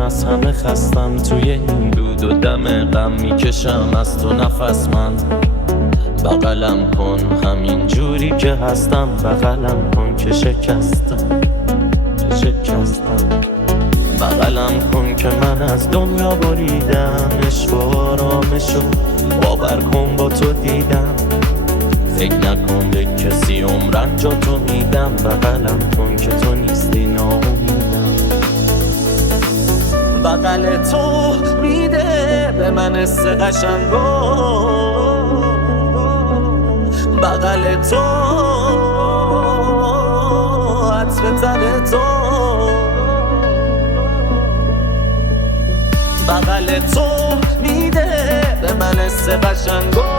از همه خستم، توی این دود و دم غم میکشم از تو نفس. من بغلم کن همین جوری که هستم، بغلم کن که شکستم. بغلم کن که من از دنیا بریدم، عشق و آرامشو باور کن با تو دیدم. فکر نکن به کسی عمرن جا تو میدم، بغلم کن که تو نیستی ناامیدم. بغل تو میده به من حس قشنگو، بغل تو عطر تن تو، بغل تو میده به من حس قشنگو،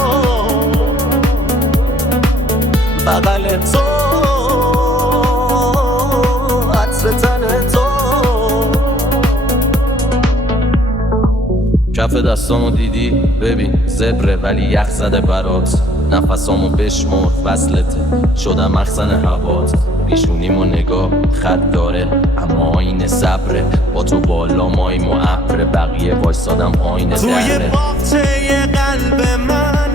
بغل تو عطر تن تو. کف دستامو دیدی ببین زبره ولی یخ زده برات، نفسامو بشمر وصلته شدم مخزن هوات. پیشونیمو نگاه خط داره اما آینه صبره، با تو بالا مایم و ابره، بقیه وایسادم آینه دره. توی باغچه قلب من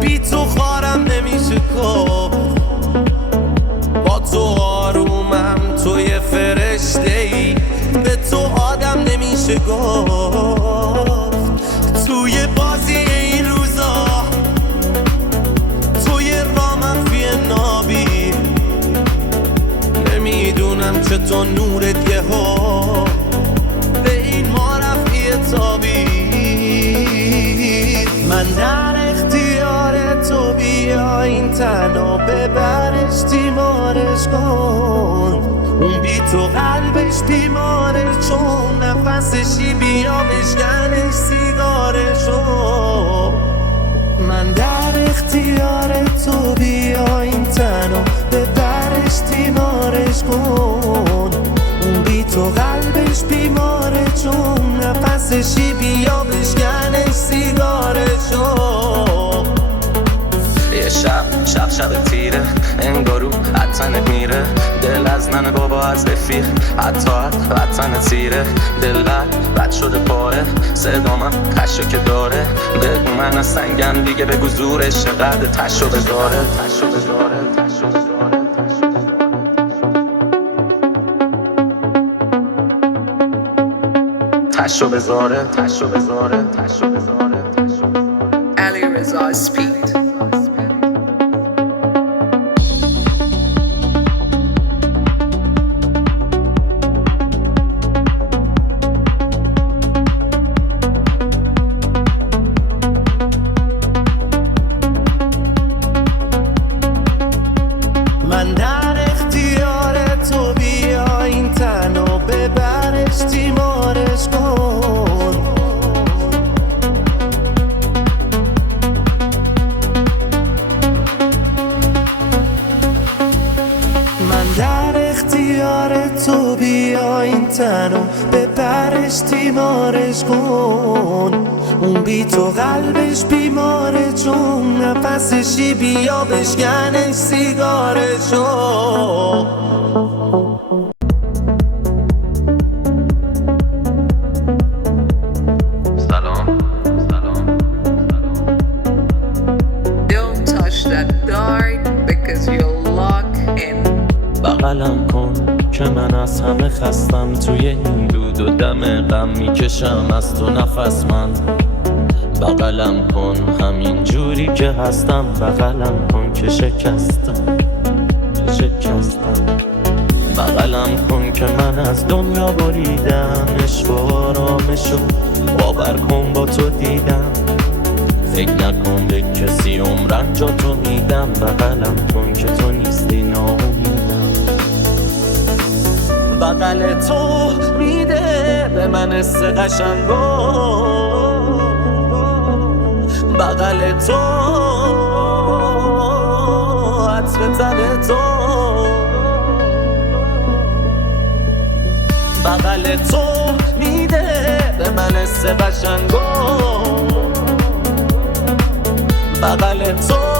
بی تو خارم نمیشه گفت، با تو آرومم، توی فرشته‌ای به تو آدم نمیشه گفت. توی بازی این روزا توی رامم فی نابی، نمیدونم چطور نورت یهو به این ما رفعی تابی. من در اختیار تو، بیا این تنو ببرش تیمارش کن، اون بی تو قلبش بیماره چون نفسشی، بیا بشکنش سیگارشو. من در اختیار تو، بیا این تنو ببرش تیمارش کن، اون بی تو قلبش بیماره چون نفسشی، بیا بشکنش سیگارشو. یه شب تیره انگارو حتنت میره، دل از ننه بابا از رفیق حتی حتن تیره، دل بد شده پاره، صدامم تشو که داره، بگو من از سنگم دیگه، بگو زورش چقدر تشو بذاره. تشو بذاره. Ali Reza Speed. من در اختیار تو، بیا این تنو ببرش تیمارش کن، من در اختیار تو، بیا این تنو ببرش تیمارش کن، اون بی تو قلبش بیماره چون نفسشی، بیا بشکنش سیگارشو. Don't touch that dart because you'll lock in. بغلم کن که من از همه خستم، توی این دود و دم غم میکشم از تو نفس. من بغلم کن همین جوری که هستم، بغلم کن که شکستم. بغلم کن که من از دنیا بریدم، عشق و آرامشو باور کن با تو دیدم. فکر نکن به کسی عمرن جا تو میدم، بغلم کن که تو نیستی ناامیدم. بغل تو میده به من حس قشنگو، بغل تو عطر تن تو، بغل تو میده به من حس قشنگو، بغل تو